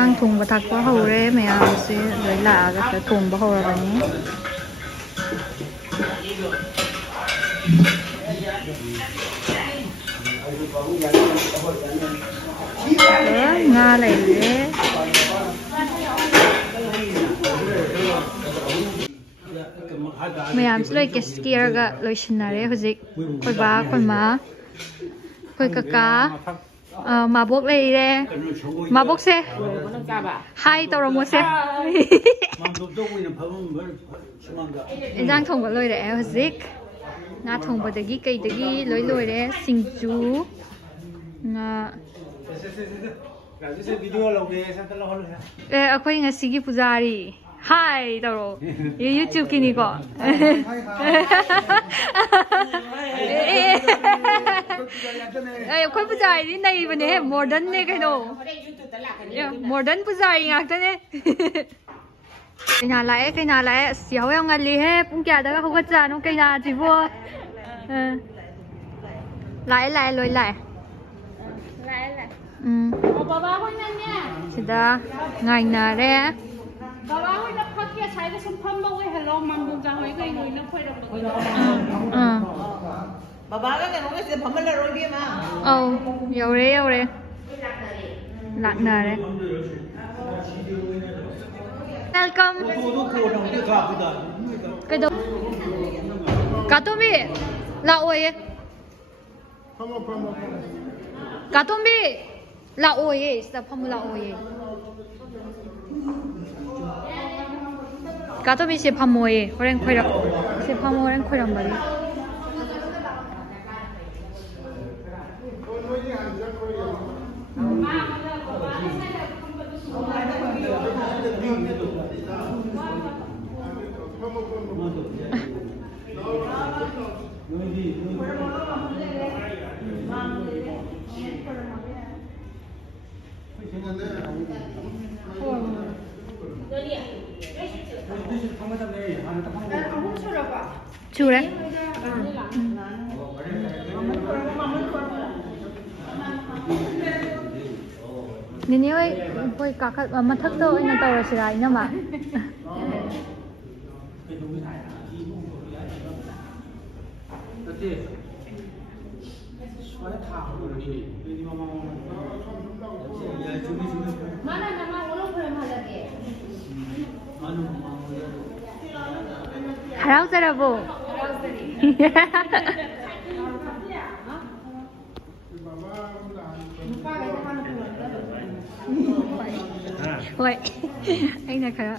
Injang thùng và thạc có hầu rê mẹ áo sẽ lấy lạ các cái thùng và hầu ra nhé. Nga này rê. Mẹ áo sẽ lấy cái skier ga lấy xin rê hồi dịch. Khôi bá, khôi má, khôi cà cá. Mà bốc lấy rê. Mà bốc xe. Hai tàu rồi mua xe. Injang thùng vào lôi rẻ hồi dịch. Nga thùng vào dagi cây dagi lôi rẻ sinh chú. Nga khôi nga sige pujari. Hi taro. YouTube kini ko. Khôi pujari này bên này modern này cái đồ. Modern pujari ngạc thế này. Cái nào lại xéo em ngắt li hết. Cũng kẹt đó không có trả nó cái nào chỉ vô. Lại lôi lại. Sida ngày nào đấy. Baba hui na phakya sai da sum pham ba we hello mang bung jang hoi kai noi na phoi da Baba ka cái se pham la roi bi ma yêu re lạc nà đấy welcome cái đâu cá tôm bi là ôi cá tôm bi là ôi sao pham là ôi Gato mi se pamoe, horen koira, se pamo horen koira mbari. Chú đấy. Nini ơi, coi cả mà thắc đâu anh tàu là gì nữa mà. Harausarabo. Ôi, anh là khá.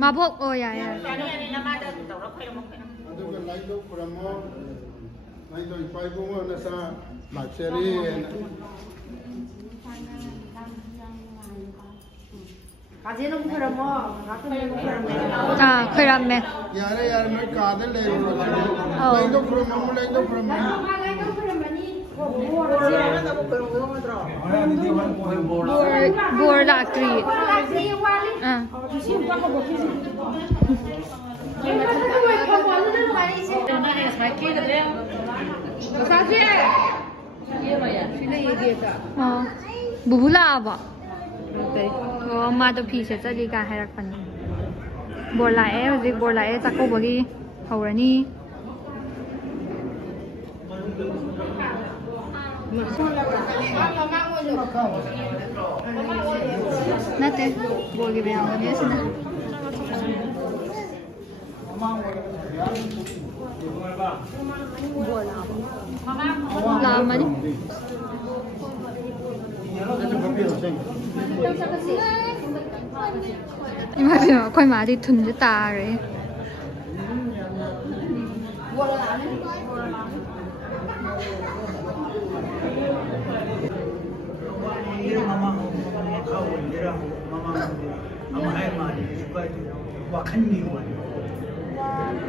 Mabuk, oh ya ya. Khuyramme. Yare मैं कादल ले रहा हूँ। तो Khurram. Bor laktri. Bubula ba? Ma to phi se chali ka hairak pan. Bor la e chako bagi haurani. Nate, boleh bilang dia sana. Lama ni. Imagine kau mati tunjuk tarik.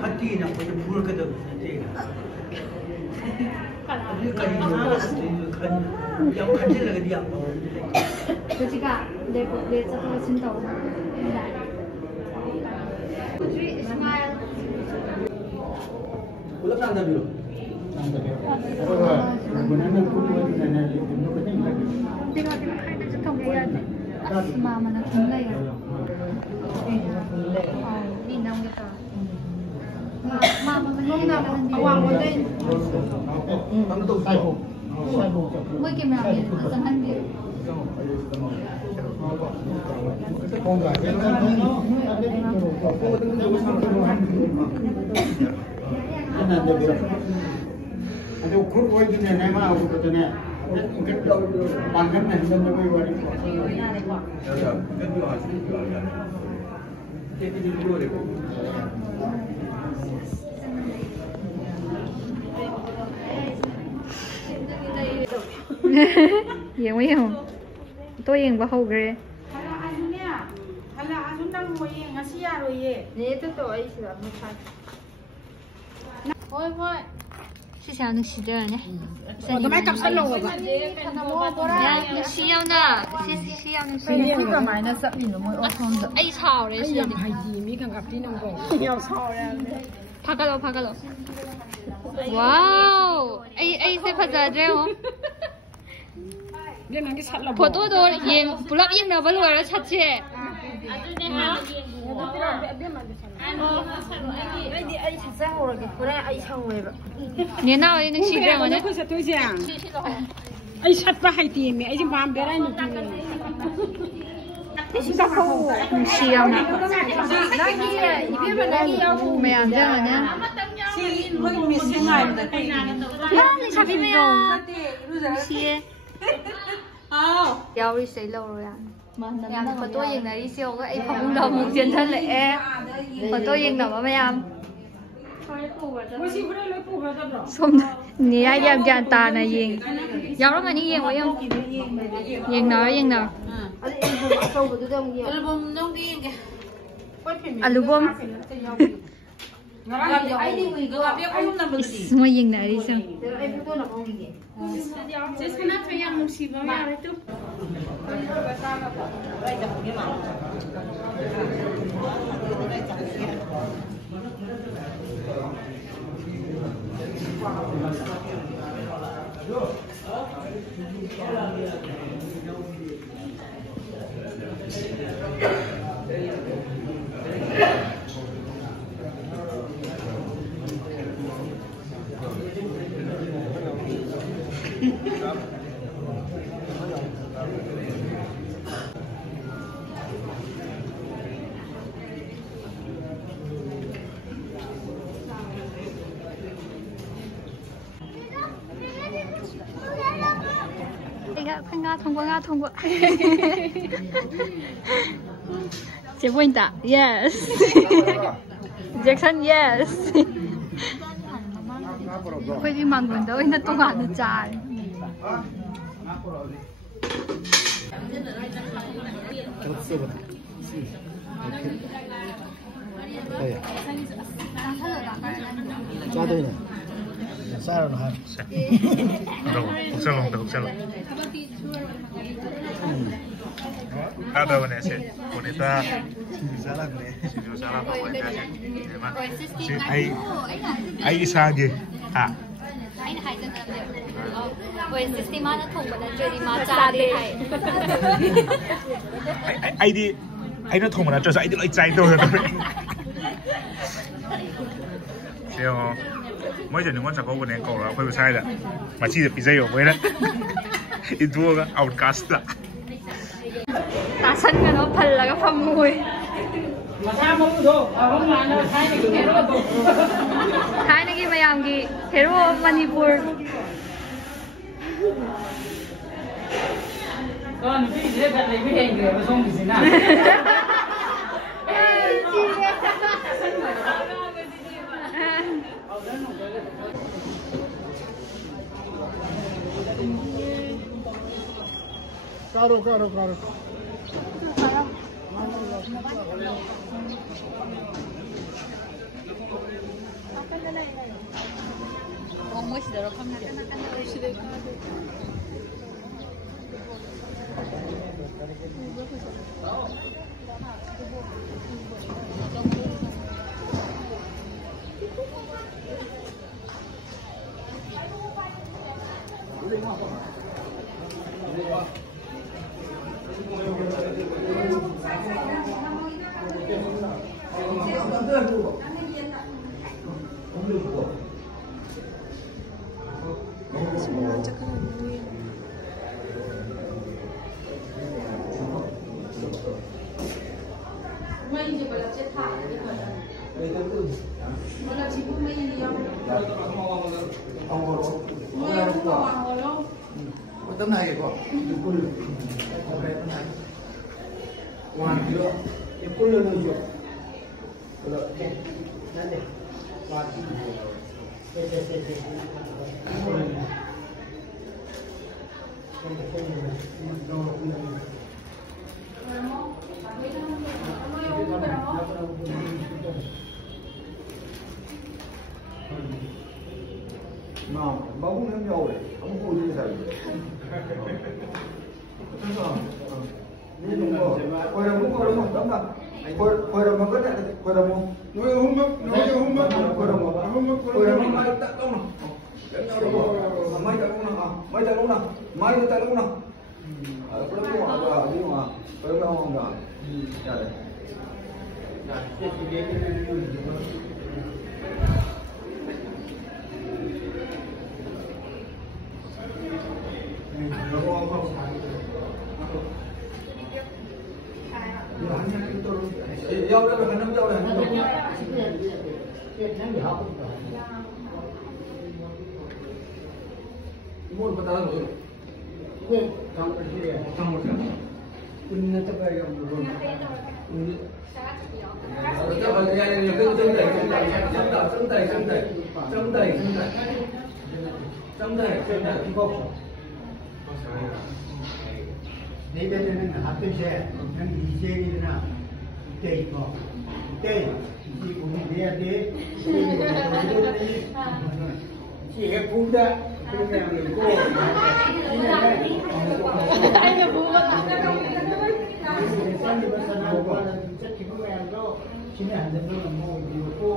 파티나 거기 물을 거다 이제 여기까지 양 간질러 그디야 그지가 내 저거 진짜 스마일 올라간다며 내가 할때 통해야 돼 아스마만 통해요 đi nông cho cả mà mình không nào mình hoàng một đây mới kiếm nào thì tự dân ăn việc ada ukur boy tu ni nama aku tu ni, mungkin bangkan ni dan boy wari. Yên mấy không? Tôi yên vào hậu ghế. Xin chào nước xí nữa nhé. Tôi mấy cặp sắt lồng rồi. Dạ, nước xí nhau nè. Xí nhau nước xí. Cái cái máy nó sắp nhìn nó mới ốp không được. Ai chào đấy xí. Hay gì mấy thằng gặp đi nông cổ. Nhiều sao đấy. 파가로. 와우. ai sẽ 파자죠. Biết nói cái sắt lồng. 포도도 예, 블랍 있나 බලව라 찾지. Ai sắt ra rồi cái cô này ai xong rồi vậy. Nè nào đi nước xí ra mà nhé. Tôi giang. Ai sắt ba hay tiền mẹ ai chỉ làm bé này được. xí nhau nè. Mẹ ăn ra mà nhé. Đi chả biết mẹ à. Xí. Giao đi xây lâu rồi à. Em có tôi yên này đi siêu cái em không đâu một tiền thân lệ. Có tôi yên đâu mà mẹ em. Xong nè ai em gian ta này yên. Giao đó mà những yên phải không? Yên nào. Album. Semua yang nak risau. Nga thông qua. Chị Vinh tạ, yes. Jackson, yes. Quay đi mang quần đâu, nó tung hẳn nó dài. Cho tôi này. Sao rồi hả? Đâu, không đâu này sẽ, bonita. Salah ai sao gì? À. Anh hay真的喂，sistema nó thùng mà chơi đi mà cha đi hay. ai nó thùng mà chơi sao ai đi lấy trái đâu rồi. Siêu. Mới giờ những con có này cậu là phải sai là mà chỉ được pizza rồi đấy. Itu cái outcast là. Ta sân cái nó phần là cái phong mùi. Thái này cái mayam cái hero Manipur. Con cái gì đấy lấy cái hình người mà không gì nào. Caro. 무엇이더라 감자. Tấm này có ngoài nữa em có lên được rồi đấy qua nào bóng nó nhau đấy không vui như thế quay đồng không tấm nào quay đồng có cái quay đồng nói không mất quay đồng mai tận đâu nào mai tận đâu nào mai tận đâu nào mai tận đâu nào quay đồng nào đi mà quay đồng không nào Giao đây là năm giao này. Mua bắt đầu rồi. Trong cái gì? Trong một cái.คุณจะไปยังรู้ Các bạn nghe này cái chân đẩy không. Đây bên này là hạt tiêu xe, nó đi xe đi nào, tây có, tây, chỉ cũng đi đi, chỉ cái phun ra, phun ra người cô, ai cái phun ra, chỉ là hành động là mua nhiều cô,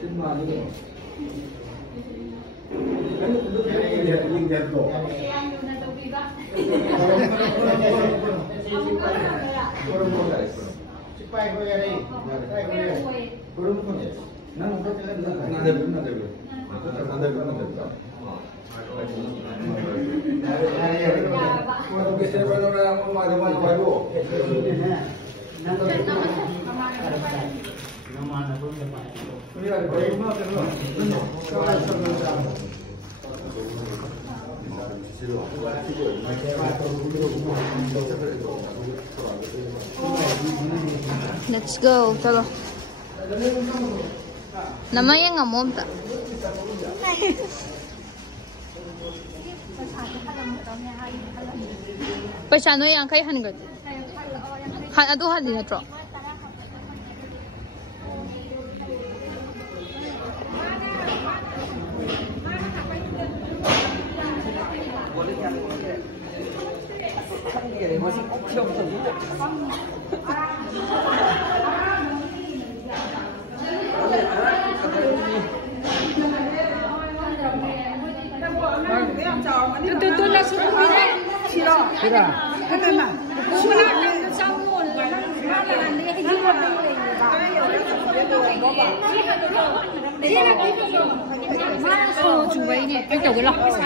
xin mời đi. Cái này nhìn đẹp rồi. Supaya kau jadi, kurang pun ya. Nama kau cakap ada benar. Kau tu kisah orang macam baru. Let's go, चलो. Namanya nggak mau tak? Paano yang kay han gud? Han adu han din atro. Itu lah suruh dia. Sila. Kata mak. Sila sambung.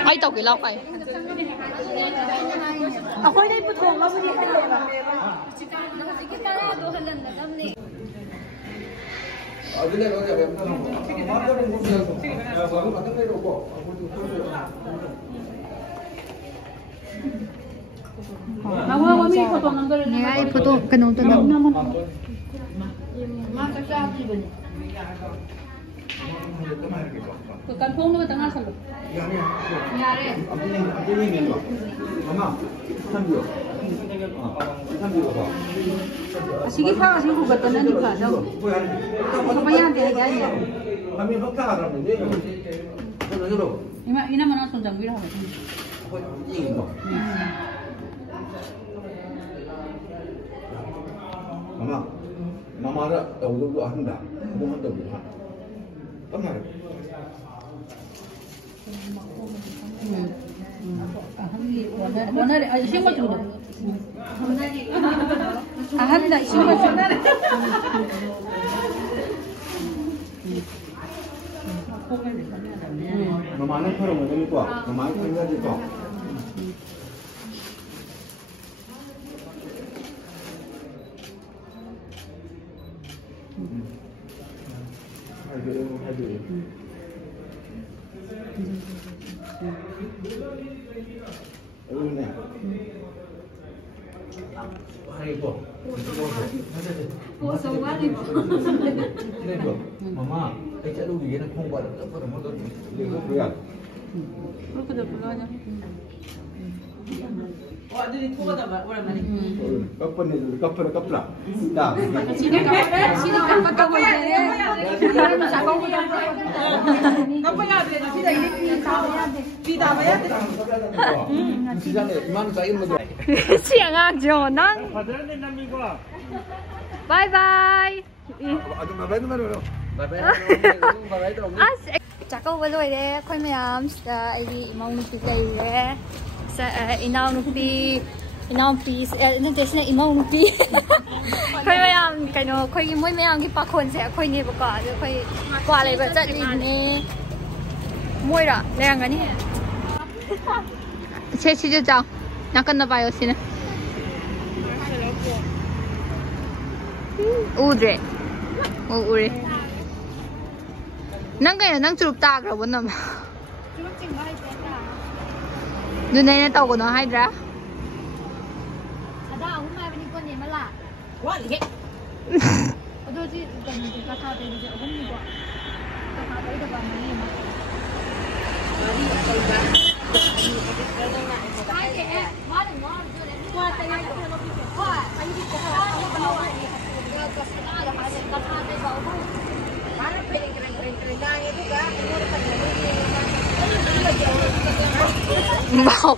Ai tàu cái lọc này. Ako na iputong. Ako na iputong. Nga iputo kanong tanong. 그 깐풍도 당한 살로. 미안해. 시기 사가 지고 갔다는 니가 저. 그만한테 얘기하냐. 이나만 손 장비를 하고. Mama ada tahu dulu anda, bukan tahu bukan. Benar. 원활해. 아, 신발 좀. 아, 한다. 신발 좀. Mama nak perlu macam itu, mama tinggal di tu. Mama, saya dulu dia nak kompas, apa nama tu? Dia berat. 그렇게 불러냐? Kapan ni? Kapan? Dah. 시니까 바꿔 보이네. 사람은 작업 보자. 바꿔야 돼. 시다 이렇게 잡아야 돼. 비다봐야 돼. Siapa ni? Mana saya macam? Siang Jonan. Bye bye. Aduh, bye bye. As Chako was away, Koyams, the amount of day, enough piece, and there's no amount of piece. Koyam, kind of Koyam, Moyam, Pakon, Koy neighbor car, Koy, Quale, but that in Moira, Langani. Says you down, not gonna buy us in Udre. Uri. Nang kaya nang churup ta gra bon nam. Churup ching ba hai ta. Du nei na taw ko no hai dra. Ada hu mai bani ko ne mala. Wa li he. Ado ji kan ni ka tha de ji hu ni ko. Ka tha dai da ba ni ma. Ari ka ba. Hai ke ma de ma jo de. Wa ta ya ko lo bi ke. Wa ai ji ko ha ba lo ai. Ka sa na ha de ka tha de ba hu. Wow.